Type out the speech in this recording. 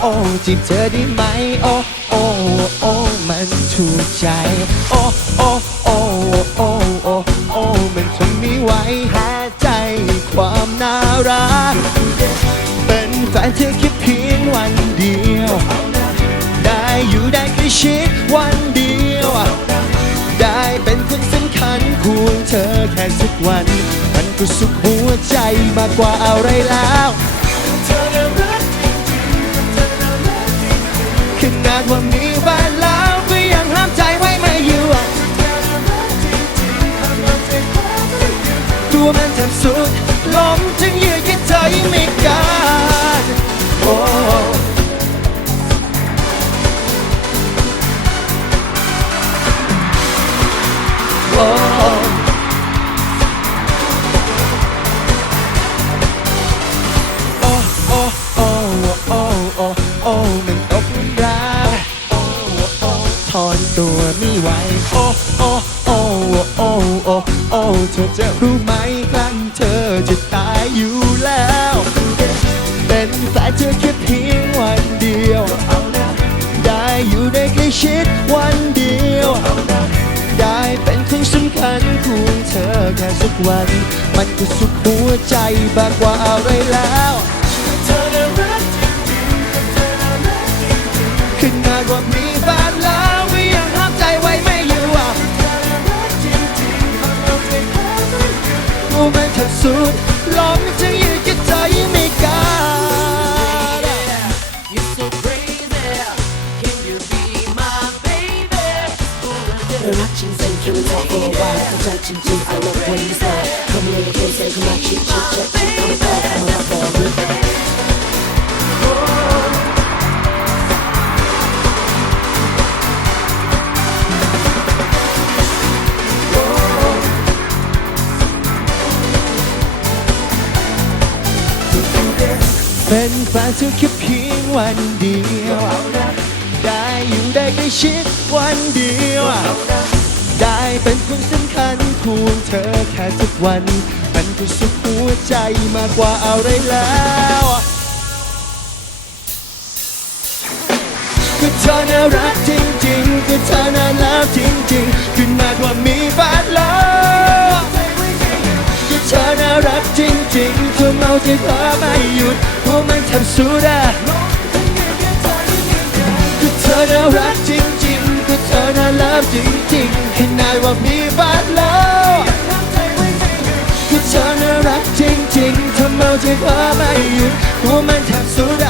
โอ้จีบเธอได้ไหมโอ้โอ้โอ้มันถูกใจโอ้โอ้โอ้โอ้โอ้โอ้มันทนไม่ไหวหาใจความน่ารัก เป็นแฟนเธอแค่เพียงวันเดียว ได้อยู่ได้ใกล้ชิดวันเดียว ได้เป็นคนสำคัญควงเธอแค่สักวัน มันก็สุขหัวใจมากกว่าอะไรแล้วากว่ามีแฟนแล้วก็ยังห้ามใจไว้ไม่อยู่ตัวมันแทบสุดลมถึงยืนคิดเธอยังไม่กล้า เธอจะรู้ไหมครั้งเธอจะตายอยู่แล้ว เป็นแฟนเธอแค่เพียงวันเดียว ได้อยู่ได้ใกล้ชิดวันเดียว ได้เป็นคนสำคัญของเธอแค่สักวัน มันก็สุดหัวใจมากกว่าอะไรแล้ว สุดลมจะยืดก็ใจไม่กล้า You're so crazy. Can you be my baby? เธอรักจริงใจคิดว่า for a while เข้าใจจริงๆ I love when you say Come a little closer เข้ามาชิดชิดชัด เป็นแฟนเธอแค่เพียงวันเดียว ได้อยู่ได้ใกล้ชิดวันเดียว ได้เป็นคนสำคัญควงเธอแค่ทุกวัน มันก็สุขหัวใจมากกว่าอะไรแล้วก็เธอน่ารักจริงๆก็เธอน่ารักจริงๆขึ้นมากว่ามีแฟนแล้วก็เธอน่ารักจริงๆเธอเมาใจเธอไม่หยุด ทำสุดอะก็เธอน่ารักจริงๆก็เธอน่ารักจริงๆขนายว่ามีบ้านแล้วก็เธอน่ารักจริงๆเธอเอาใจเธอไม่หยุดหัวมันแทบสุดอะ